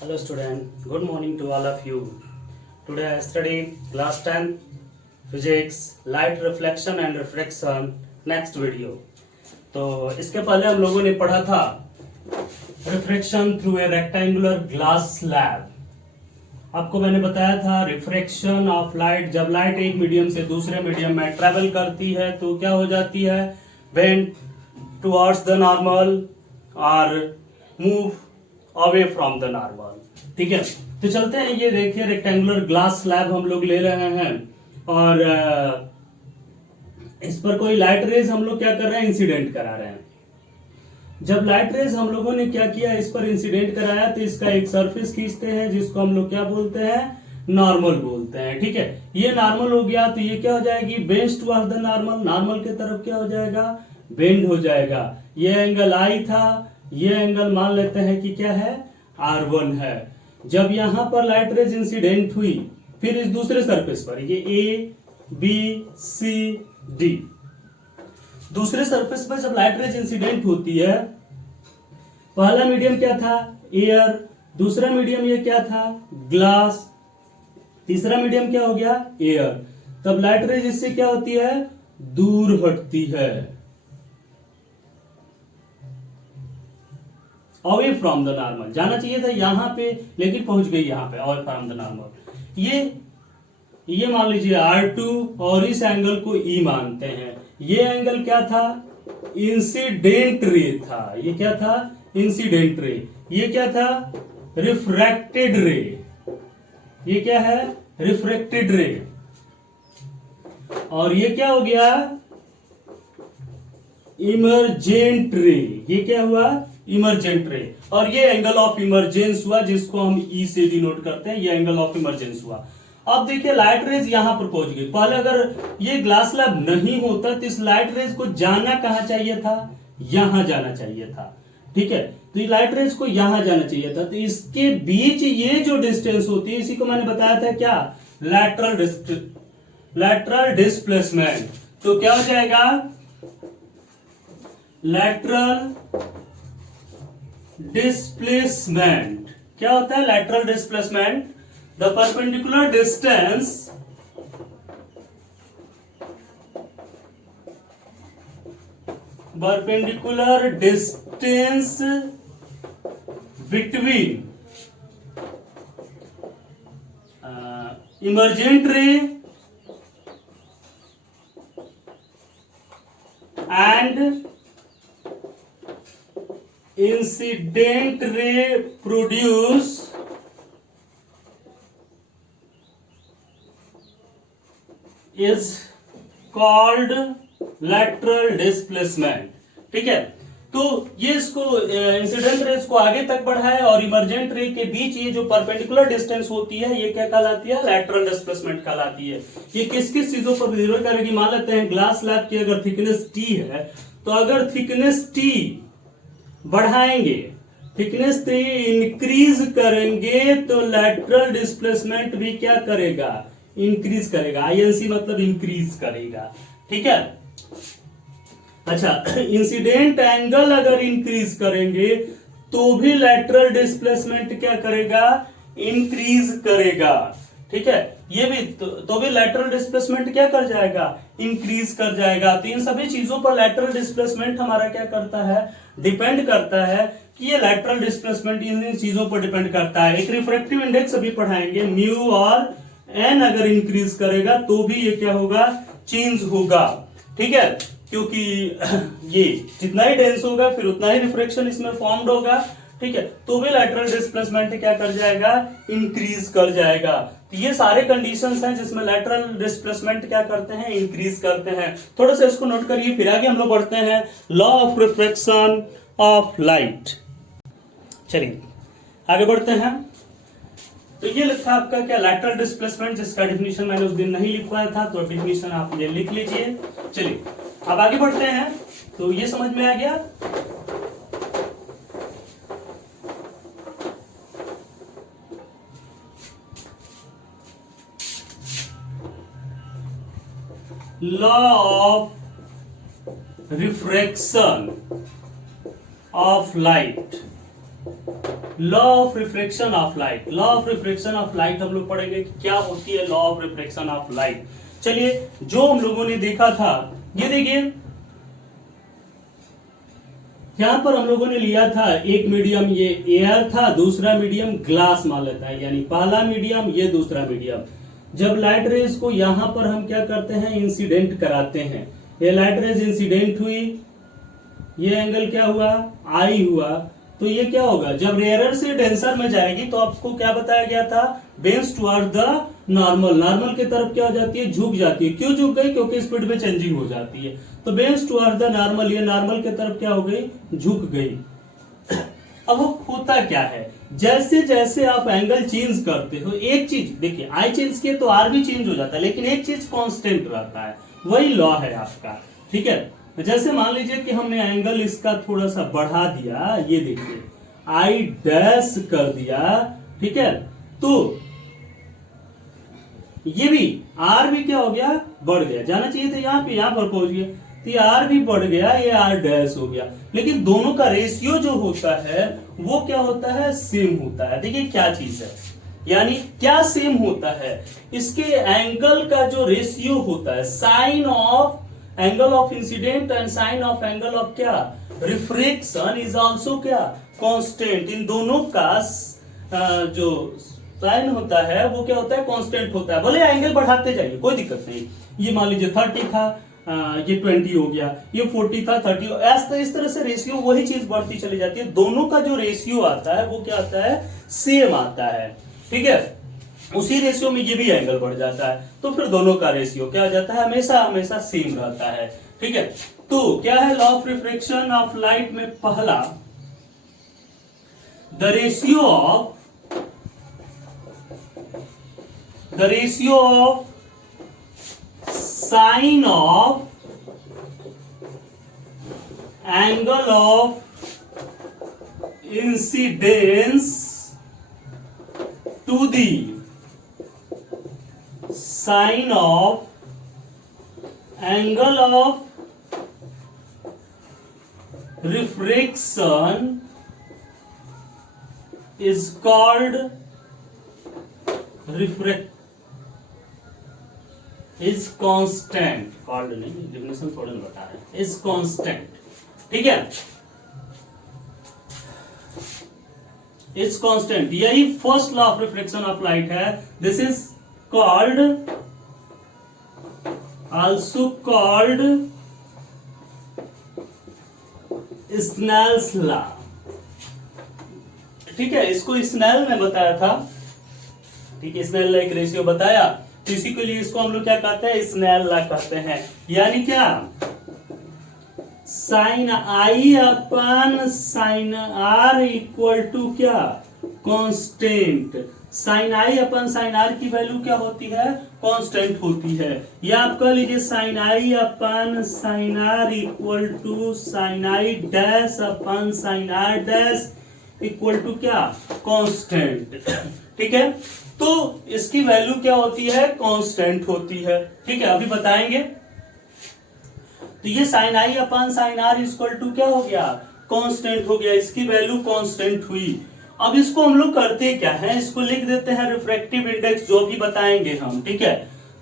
Hello student, good morning to all of you. Today I study class 10 physics, light reflection and refraction, next video. तो इसके पहले हम लोगों ने पढ़ा था refraction through a rectangular glass slab. आपको मैंने बताया था रिफ्रैक्शन ऑफ लाइट, जब लाइट एक मीडियम से दूसरे मीडियम में ट्रेवल करती है तो क्या हो जाती है, बेंड टुवर्ड्स द नॉर्मल और move away from the normal. ठीक है, तो चलते हैं। ये देखिए रेक्टेंगुलर ग्लास स्लैब हम लोग ले रहे हैं और इस पर कोई लाइट रेज हम लोग क्या कर रहे हैं, इंसिडेंट करा रहे हैं। जब लाइट रेज हम लोगों ने क्या किया, इस पर इंसिडेंट कराया तो इसका एक सरफेस खींचते हैं जिसको हम लोग क्या बोलते हैं, नॉर्मल बोलते हैं। ठीक है, ये नॉर्मल हो गया तो ये क्या हो जाएगी, bend towards the normal, normal की तरफ क्या हो जाएगा, बेंड हो जाएगा। ये एंगल आई था, ये एंगल मान लेते हैं कि क्या है, R1 है। जब यहां पर लाइट रेज इंसिडेंट हुई, फिर इस दूसरे सरफेस पर ये A B C D, दूसरे सरफेस पर जब लाइट रेज इंसिडेंट होती है, पहला मीडियम क्या था, एयर, दूसरा मीडियम ये क्या था, ग्लास, तीसरा मीडियम क्या हो गया, एयर। तब लाइट रेज इससे क्या होती है, दूर हटती है, अवे फ्रॉम द नॉर्मल। जाना चाहिए था यहां पे, लेकिन पहुंच गई यहां पे, अवे फ्रॉम द नॉर्मल। ये मान लीजिए R2 और इस एंगल को E मानते हैं। ये एंगल क्या था, इंसिडेंट रे था। ये क्या था, इंसिडेंट रे। ये क्या था, रिफ्रैक्टेड रे। ये क्या है, रिफ्रैक्टेड रे। और ये क्या हो गया, इमर्जेंट रे। ये क्या हुआ, इमर्जेंट रे। और ये एंगल ऑफ इमरजेंस हुआ जिसको हम ई से डिनोट करते हैं, ये एंगल ऑफ इमरजेंस हुआ। अब देखिए लाइट रेज यहां पर पहुंच गई। पहले अगर ये ग्लास स्लैब नहीं होता तो इस लाइट रेज को जाना कहां चाहिए था, यहां जाना चाहिए था। ठीक है, तो ये लाइट रेज को यहां जाना चाहिए था, तो इसके बीच ये जो डिस्टेंस होती है, इसी को मैंने बताया था क्या, लैटरल डिस्प्लेसमेंट। तो क्या हो जाएगा, लैटरल डिस्प्लेसमेंट। क्या होता है lateral displacement, the perpendicular distance between emergent रे and incident ray produce is called lateral displacement. ठीक है, तो ये इसको इंसिडेंट रेज को आगे तक बढ़ाए और इमर्जेंट रे के बीच ये जो परपेंडिकुलर डिस्टेंस होती है, ये क्या कहलाती है, लैटरल डिस्प्लेसमेंट कहलाती है। ये किस किस चीजों पर निर्भर करेगी, मान लेते हैं ग्लास स्लैब की अगर थिकनेस T है, तो अगर थिकनेस T बढ़ाएंगे, थिकनेस T इंक्रीज करेंगे, तो लैटरल डिस्प्लेसमेंट भी क्या करेगा, इंक्रीज करेगा। INC मतलब इंक्रीज करेगा। ठीक है, अच्छा, इंसिडेंट एंगल अगर इंक्रीज करेंगे तो भी लैटरल डिस्प्लेसमेंट क्या करेगा, इंक्रीज करेगा। ठीक है, ये भी तो भी लैटरल डिस्प्लेसमेंट क्या कर जाएगा, इंक्रीज कर जाएगा। तो इन सभी चीजों पर लैटरल डिस्प्लेसमेंट हमारा क्या करता है, डिपेंड करता है कि ये लैटरल डिस्प्लेसमेंट इन चीजों पर डिपेंड करता है। एक रिफ्रैक्टिव इंडेक्स अभी पढ़ाएंगे, म्यू और एन अगर इंक्रीज करेगा तो भी ये क्या होगा, चेंज होगा। ठीक है, क्योंकि ये जितना ही डेंस होगा फिर उतना ही रिफ्रैक्शन इसमें फॉर्म्ड होगा। ठीक है, तो भी लैटरल डिस्प्लेसमेंट क्या कर जाएगा, इंक्रीज कर जाएगा। तो ये सारे कंडीशंस हैं जिसमें लैटरल डिस्प्लेसमेंट क्या करते हैं, इंक्रीज करते हैं। थोड़ा सा इसको नोट करिए, फिर आगे हम लोग बढ़ते हैं, law of refraction of light. चलिए आगे बढ़ते हैं। तो ये लिखा आपका क्या, लैटरल डिस्प्लेसमेंट, जिसका डिफिनीशन मैंने उस दिन नहीं लिख पाया था, तो डिफिनीशन आप ये लिख लीजिए। चलिए अब आगे बढ़ते हैं। तो ये समझ में आ गया, law of refraction of light, law of refraction of light. Law of refraction of light हम लोग पढ़ेंगे कि क्या होती है law of refraction of light. चलिए, जो हम लोगों ने देखा था, ये देखिए यहां पर हम लोगों ने लिया था एक मीडियम, ये एयर था, दूसरा मीडियम ग्लास मान लेता है, यानी पहला मीडियम ये दूसरा मीडियम। जब लाइट रेज को यहां पर हम क्या करते हैं, इंसिडेंट कराते हैं, ये लाइट रेज इंसिडेंट हुई, ये एंगल क्या हुआ, आई हुआ, तो ये क्या होगा, जब रेयरर से डेंसर में जाएगी तो आपको क्या बताया गया था, बेंस टुवर्ड द नॉर्मल, नॉर्मल की तरफ क्या हो जाती है, झुक जाती है। क्यों झुक गई, क्योंकि स्पीड में चेंजिंग हो जाती है, तो बेंस टुवर्ड द नॉर्मल, ये नॉर्मल की तरफ क्या हो गई, झुक गई। अब वो होता क्या है, जैसे जैसे आप एंगल चेंज करते हो, एक चीज देखिए, आई चेंज किए तो आर भी चेंज हो जाता है, लेकिन एक चीज कांस्टेंट रहता है, वही लॉ है आपका, ठीक है। जैसे मान लीजिए कि हमने एंगल इसका थोड़ा सा बढ़ा दिया, ये देखिए आई डैश कर दिया, ठीक है, तो ये भी आर भी क्या हो गया, बढ़ गया, जाना चाहिए था यहाँ पे, यहाँ पर पहुंच गया, तो ये आर भी बढ़ गया, ये आर डैश हो गया, लेकिन दोनों का रेशियो जो होता है वो क्या होता है, सेम होता है। देखिए क्या चीज है, यानी क्या सेम होता है, इसके एंगल का जो रेशियो होता है, sine of angle of incident and sine of angle of क्या, रिफ्रैक्शन इज आल्सो क्या, कांस्टेंट। इन दोनों का जो साइन होता है वो क्या होता है, कांस्टेंट होता है, भले एंगल बढ़ाते जाइए कोई दिक्कत नहीं। ये मान लीजिए 30 था, ये 20 हो गया, ये 40 था 30, इस तरह से रेशियो वही चीज बढ़ती चली जाती है, दोनों का जो रेशियो आता है वो क्या आता है, सेम आता है, ठीक है। उसी रेशियो में ये भी एंगल बढ़ जाता है, तो फिर दोनों का रेशियो क्या हो जाता है, हमेशा हमेशा सेम रहता है, ठीक है। तो क्या है law of refraction of light में, पहला the ratio of sine of angle of incidence to the sine of angle of refraction is called is constant, called नहीं, डेफिनेशन थोड़ा बता रहे हैं, is constant, ठीक है, is constant, यही first law of refraction of light है। This is called, also called Snell's law, ठीक है, इसको स्नेल ने बताया था, ठीक है, स्नेल ने एक रेशियो बताया, तो इसी के लिए इसको हम लोग क्या कहते हैं, स्नेल लॉ कहते हैं। यानी क्या, sine i upon sine r equal to क्या, constant. Sine i upon sine r की वैल्यू क्या होती है, कांस्टेंट होती है, या आप कह लीजिए sine i upon sine r equal to sine i dash upon sine r dash equal to क्या, कांस्टेंट, ठीक है। तो इसकी वैल्यू क्या होती है, कांस्टेंट होती है, ठीक है, अभी बताएंगे। तो ये sine i upon sine r equal to क्या हो गया, कांस्टेंट हो गया, इसकी वैल्यू कांस्टेंट हुई। अब इसको हम लोग करते क्या है, इसको लिख देते हैं रिफ्रैक्टिव इंडेक्स, जो भी बताएंगे हम, ठीक है।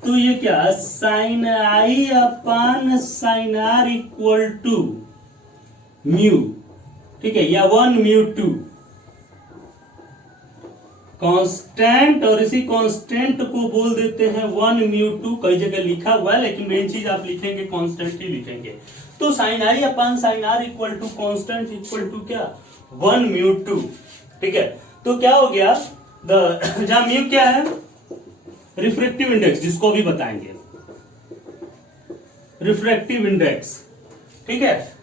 तो ये क्या, sine i upon sine r equal to mu, ठीक है, या 1 म्यू 2 कांस्टेंट, और इसी कांस्टेंट को बोल देते हैं 1 म्यू 2, कई जगह लिखा हुआ है लेकिन मेन चीज आप लिखेंगे कांस्टेंट ही लिखेंगे। तो sine i upon sine r equal to constant equal to क्या, 1 म्यू 2, ठीक है। तो क्या हो गया, जहां म्यू क्या है, रिफ्रैक्टिव इंडेक्स, जिसको भी बताएंगे रिफ्रैक्टिव इंडेक्स, ठीक है।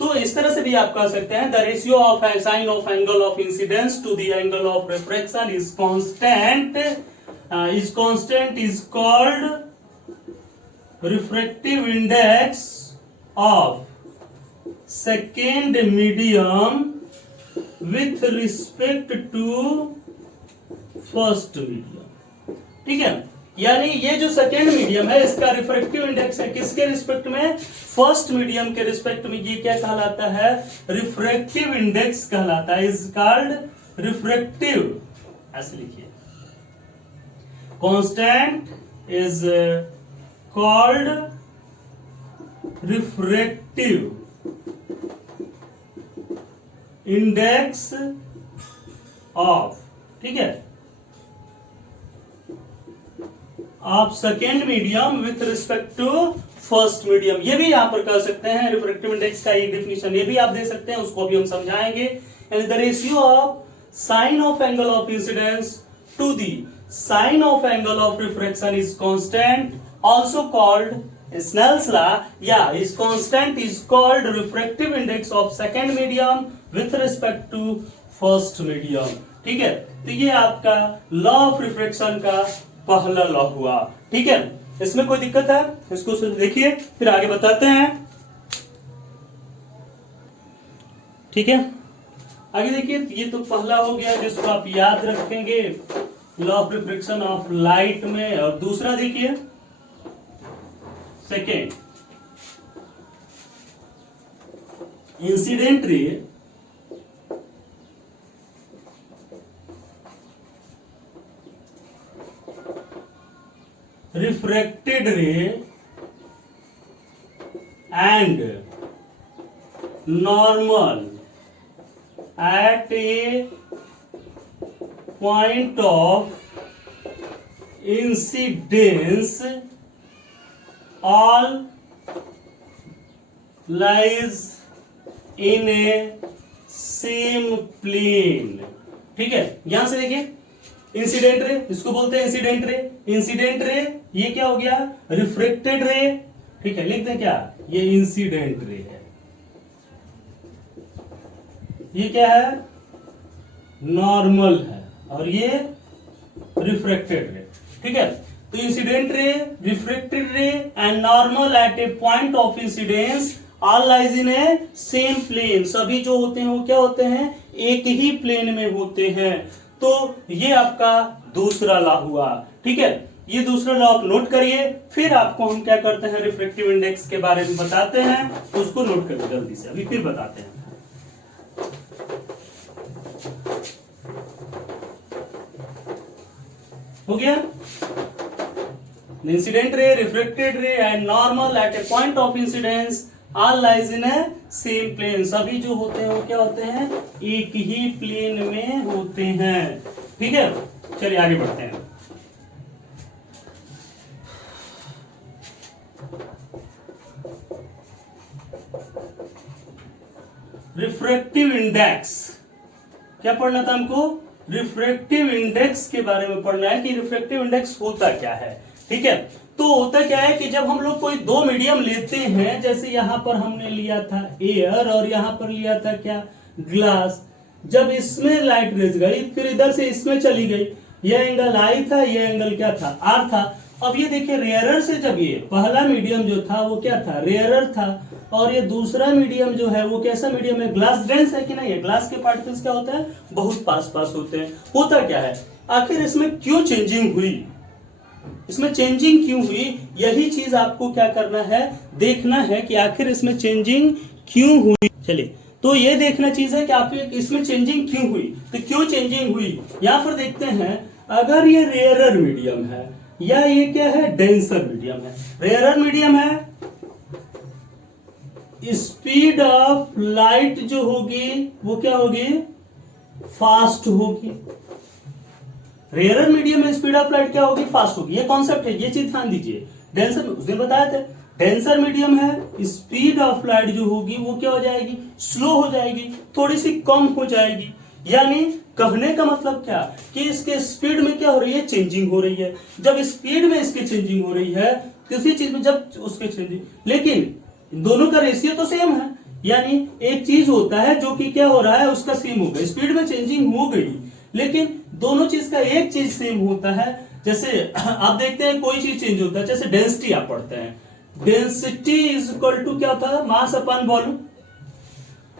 तो इस तरह से भी आप कह सकते हैं, the ratio of sine of angle of incidence to the angle of refraction is constant, is called refractive index of second medium with respect to first medium, ठीक है। यानी ये जो सेकेंड मीडियम है इसका रिफ्रैक्टिव इंडेक्स है किसके respect में, फर्स्ट मीडियम के रिस्पेक्ट में, ये क्या कहलाता है, रिफ्रैक्टिव इंडेक्स कहलाता है, इज कॉल्ड रिफ्रैक्टिव, ऐसे लिखिए, constant is called refractive index of, ठीक है, of second medium with respect to first medium. ये भी यहां पर कर सकते हैं, रिफ्रैक्टिव इंडेक्स का एक डेफिनेशन ये भी आप दे सकते हैं, उसको भी हम समझाएंगे। And the ratio of sine of angle of incidence to the sine of angle of refraction is constant, also called Snell's law, yeah, is constant is called refractive index of second medium with respect to first medium, ठीक है। तो ये आपका law of refraction का पहला law हुआ, ठीक है। इसमें कोई दिक्कत है, इसको देखिए फिर आगे बताते हैं, ठीक है। आगे देखिए, ये तो पहला हो गया जिसको आप याद रखेंगे law of refraction of light में। और दूसरा देखिए second, incident ray refracted ray and normal at a point of incidence all lies in a same plane, ठीक है। यहां से देखिए, इंसिडेंट रे, इसको बोलते हैं इंसिडेंट रे। इंसिडेंट रे ये क्या हो गया, रिफ्रैक्टेड रे, ठीक है। लिखते हैं क्या, ये इंसिडेंट रे है, ये क्या है, नॉर्मल है, और ये रिफ्रैक्टेड रे, ठीक है। तो incident ray, refracted ray and normal at a point of incidence all lies in a same plane, सभी जो होते हैं वो क्या होते हैं, एक ही प्लेन में होते हैं। तो ये आपका दूसरा लॉ हुआ, ठीक है। ये दूसरा लॉ आप नोट करिए, फिर आपको हम क्या करते हैं, रिफ्रैक्टिव इंडेक्स के बारे में बताते हैं, उसको नोट करिए जल्दी से, अभी फिर बताते हैं। हो गया, incident ray, refracted ray and normal at a point of incidence all lies in a same plane, सभी जो होते हैं वो क्या होते हैं, एक ही प्लेन में होते हैं, ठीक है। चलिए आगे बढ़ते हैं। रिफ्रैक्टिव इंडेक्स, क्या पढ़ना था हमको, रिफ्रैक्टिव इंडेक्स के बारे में पढ़ना है कि रिफ्रैक्टिव इंडेक्स होता क्या है, ठीक है। तो होता क्या है कि जब हम लोग कोई दो मीडियम लेते हैं, जैसे यहां पर हमने लिया था एयर और यहां पर लिया था क्या, ग्लास। जब इसमें लाइट रेज गई, फिर इधर से इसमें चली गई, यह एंगल आई था, यह एंगल क्या था, आर था। अब ये देखिए, रेयरर से जब ये पहला मीडियम जो था वो क्या था, रेयरर था, और ये दूसरा मीडियम जो है वो कैसा मीडियम है, ग्लास डेंस है कि नहीं है। ग्लास के पार्टिकल्स क्या होता है, बहुत पास पास होते हैं। होता क्या है, आखिर इसमें क्यों चेंजिंग हुई, इसमें चेंजिंग क्यों हुई, यही चीज आपको क्या करना है, देखना है कि आखिर इसमें चेंजिंग क्यों हुई। चलिए, तो ये देखना चीज है कि आप इसमें चेंजिंग क्यों हुई। तो क्यों चेंजिंग हुई, यहां पर देखते हैं। अगर ये रेयरर मीडियम है या ये क्या है, डेंसर मीडियम है। रेयरर मीडियम है, स्पीड ऑफ लाइट जो होगी वो क्या होगी, फास्ट होगी। रेयरर मीडियम में स्पीड ऑफ लाइट क्या होगी, फास्ट होगी। ये कॉन्सेप्ट है, ये चीज ध्यान दीजिए। डेंसर, उसने बताया था, डेंसर मीडियम है, स्पीड ऑफ लाइट जो होगी वो क्या हो जाएगी, स्लो हो जाएगी, थोड़ी सी कम हो जाएगी। यानी कहने का मतलब क्या कि इसके स्पीड में क्या हो रही है, चेंजिंग हो रही है। जब स्पीड में इसकी चेंजिंग हो रही है, किसी चीज में जब उसके चेंजिंग, लेकिन दोनों का रेशियो तो सेम है। यानी एक चीज होता है जो कि क्या हो रहा है, उसका सेम होगा, स्पीड में चेंजिंग हो गई, लेकिन दोनों चीज का एक चीज सेम होता है। जैसे आप देखते हैं कोई चीज चेंज होता है, जैसे डेंसिटी आप पढ़ते हैं, डेंसिटी इज इक्वल टू क्या होता है, मास अपॉन वॉल्यूम।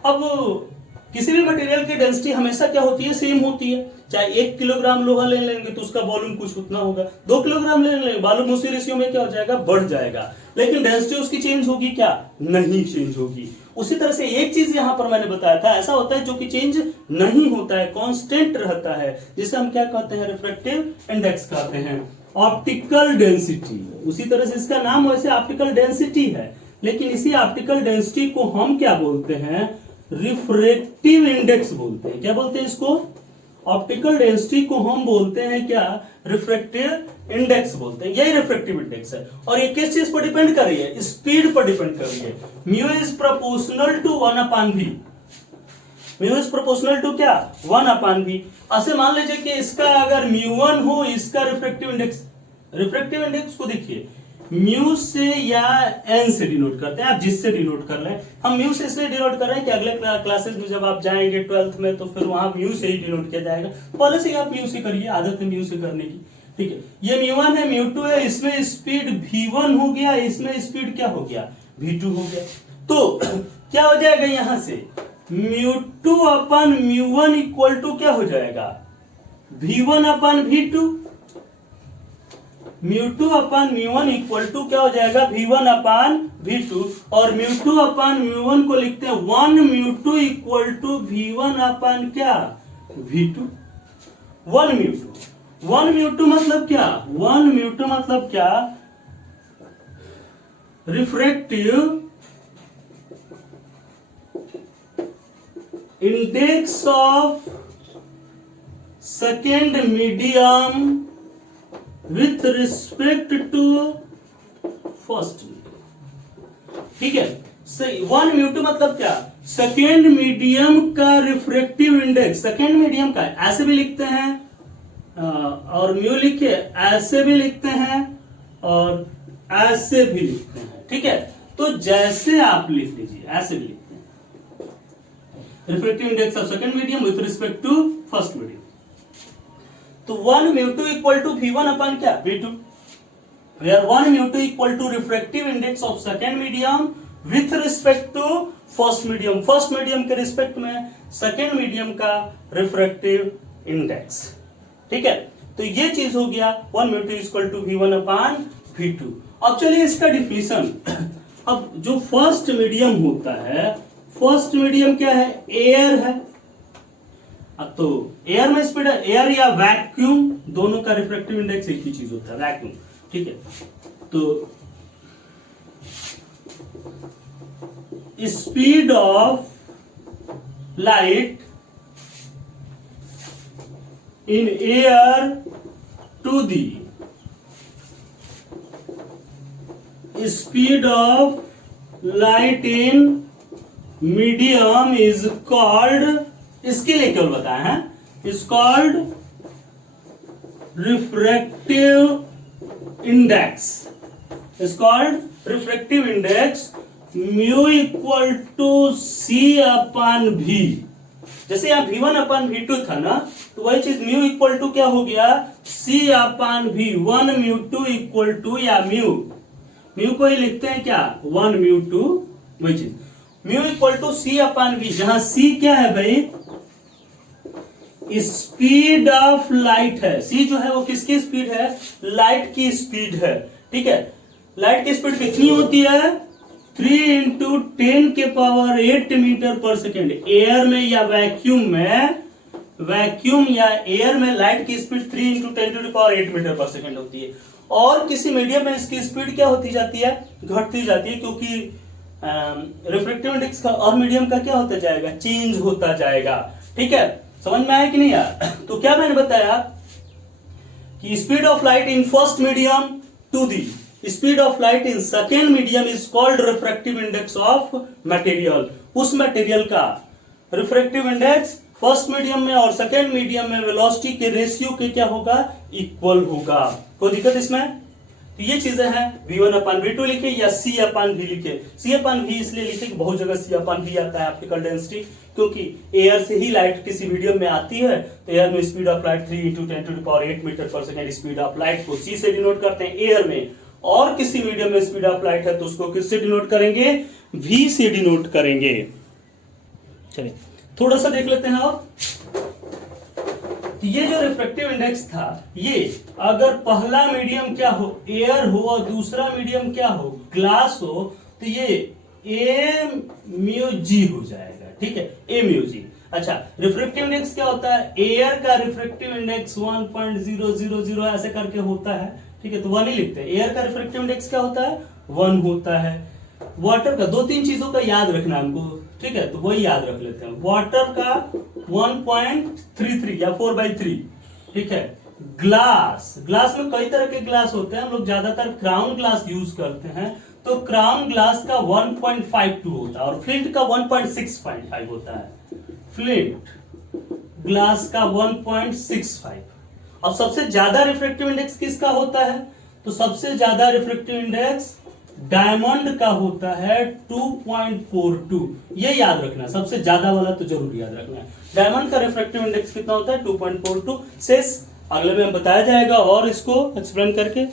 अब किसी भी मटेरियल की डेंसिटी हमेशा क्या होती है, सेम होती है। चाहे 1 किलोग्राम लोहा ले लेंगे तो उसका वॉल्यूम कुछ उतना होगा, 2 किलोग्राम ले लेंगे वॉल्यूम उसी रेशियो में क्या हो जाएगा, बढ़ जाएगा। लेकिन डेंसिटी उसकी चेंज होगी क्या, नहीं चेंज होगी। उसी तरह से एक चीज यहां पर मैंने बताया था, ऐसा होता है जो कि चेंज नहीं होता है, कांस्टेंट रहता है, जिसे हम क्या कहते हैं, रिफ्रैक्टिव इंडेक्स कहते हैं। ऑप्टिकल डेंसिटी, उसी तरह से इसका नाम वैसे ऑप्टिकल डेंसिटी है, लेकिन इसी ऑप्टिकल डेंसिटी को हम क्या बोलते हैं, रिफ्रैक्टिव इंडेक्स बोलते हैं। क्या बोलते हैं इसको, ऑप्टिकल डेंसिटी को हम बोलते हैं क्या, रिफ्रैक्टिव इंडेक्स बोलते हैं। यही रिफ्रैक्टिव इंडेक्स है। और ये किस चीज पर डिपेंड कर रही है, स्पीड पर डिपेंड कर रही है। Mu is proportional to 1/v। Mu is proportional to क्या, 1/v। ऐसे मान लीजिए कि इसका अगर म्यू1 हो, इसका रिफ्रैक्टिव इंडेक्स को देखिए, म्यू से या एन से डिनोट करते हैं, आप जिससे डिनोट कर लें। हम म्यू से इसलिए डिनोट कर रहे हैं कि अगले क्लासेस में जब आप जाएंगे 12th में, तो फिर वहां म्यू से ही डिनोट किया जाएगा। पहले से ही आप म्यू से करिए, आदत है म्यू से करने की, ठीक है। ये म्यू1 है, म्यू2 है, इसमें स्पीड v1 हो गया, इसमें स्पीड क्या हो गया, v2 हो गया। तो क्या हो जाएगा यहां से, μ2/μ1 इक्वल टू क्या हो जाएगा, v1/v2। μ2/μ1 इक्वल टू क्या हो जाएगा, v1/v2। और μ2/μ1 को लिखते हैं 1μ2 इक्वल टू v1/ क्या, v2। 1μ2 मतलब क्या, 1μ2 मतलब क्या, refractive index of second medium with respect to first, ठीक है। 1μ2 मतलब क्या, सेकेंड मीडियम का रिफ्रैक्टिव इंडेक्स, सेकेंड मीडियम का, ऐसे भी लिखते हैं और म्यू लिखिए, ऐसे भी लिखते हैं और ऐसे भी लिखते हैं, ठीक है। तो जैसे आप लिख लीजिए, ऐसे भी लिखते हैं, refractive index of second medium with respect to first medium. तो 1μ2 इक्वल टू v1/ क्या, v2, where 1μ2 equal to refractive index of second medium with respect to first medium, first medium के रिस्पेक्ट में सेकेंड मीडियम का refractive index, ठीक है। तो ये चीज हो गया 1μ2 इक्वल टू v1/v2। अब चलिए इसका डिफिनीशन। अब जो फर्स्ट मीडियम होता है, फर्स्ट मीडियम क्या है, एयर है। अब तो एयर में स्पीड है, एयर या वैक्यूम, दोनों का रिफ्रैक्टिव इंडेक्स एक ही चीज होता है, वैक्यूम, ठीक है। तो speed of light in air to the speed of light in medium is called, इसके लिए केवल बताया है, is called refractive index, is called refractive index. Mu equal to c/v। जैसे यहाँ v1/v2 था ना, तो वही चीज म्यू इक्वल टू क्या हो गया, c/v। 1μ2 इक्वल टू, या म्यू को ही लिखते हैं क्या, 1μ2, वही चीज म्यू इक्वल टू c/v, जहां c क्या है भाई, स्पीड ऑफ लाइट है। c जो है वो किसकी स्पीड है, लाइट की स्पीड है, ठीक है। लाइट की स्पीड कितनी होती है, 3 × 10⁸ मीटर पर सेकेंड। एयर में या वैक्यूम में, वैक्यूम या एयर में लाइट की स्पीड 3 × 10⁸ मीटर पर सेकेंड होती है। और किसी मीडियम में इसकी स्पीड क्या होती जाती है, घटती जाती है, क्योंकि रिफ्रैक्टिव इंडेक्स का और मीडियम का क्या होता जाएगा, चेंज होता जाएगा, ठीक है। समझ में आया कि नहीं यार। तो क्या मैंने बताया कि speed of light in first medium to the speed of light in second medium is called refractive index of material. उस मटेरियल का रिफ्रैक्टिव इंडेक्स फर्स्ट मीडियम में और सेकेंड मीडियम में वेलोसिटी के रेशियो के क्या होगा, इक्वल होगा। कोई दिक्कत इसमें, तो ये चीजें हैं। v1/v2 लिखे या c/v लिखे। c/v इसलिए लिखे कि बहुत जगह c/v आता है ऑप्टिकल डेंसिटी, क्योंकि एयर से ही लाइट किसी मीडियम में आती है, तो एयर में स्पीड ऑफ लाइट 3 × 10⁸ मीटर पर सेकेंड स्पीड ऑफ लाइट को c से डिनोट करते हैं एयर में, और किसी मीडियम में स्पीड ऑफ लाइट है तो उसको किससे डिनोट करेंगे, v से डिनोट करेंगे। चलिए थोड़ा सा देख लेते हैं। और ये जो रिफ्रैक्टिव इंडेक्स था, ये अगर पहला मीडियम क्या हो, एयर हो, और दूसरा मीडियम क्या हो, ग्लास हो, तो ये ए म्यू जी हो जाएगा, ठीक है, ए म्यू जी। अच्छा, रिफ्रैक्टिव इंडेक्स क्या होता है? एयर का रिफ्रैक्टिव इंडेक्स 1.000 ऐसे करके होता है, ठीक है, तो 1 ही लिखते हैं। एयर का रिफ्रैक्टिव इंडेक्स क्या होता है? 1 होता है। वाटर का 2-3 चीजों का याद रखना हमको, ठीक है, तो वही याद रख लेते हैं। वाटर का 1.33 या 4/3, ठीक है। ग्लास, ग्लास में कई तरह के ग्लास होते हैं, हम लोग ज्यादातर क्राउन ग्लास यूज करते हैं, तो क्राउन ग्लास का 1.52 होता है और फ्लिंट का 1.65 होता है। फ्लिंट ग्लास का 1.65। और सबसे ज्यादा रिफ्रैक्टिव इंडेक्स किसका होता है? तो सबसे ज्यादा रिफ्रैक्टिव इंडेक्स डायमंड का होता है 2.42। ये याद रखना, सबसे ज्यादा वाला तो जरूर याद रखना है। डायमंड का रिफ्रैक्टिव इंडेक्स कितना होता है? 2.42। शेष अगले में बताया जाएगा और इसको एक्सप्लेन करके।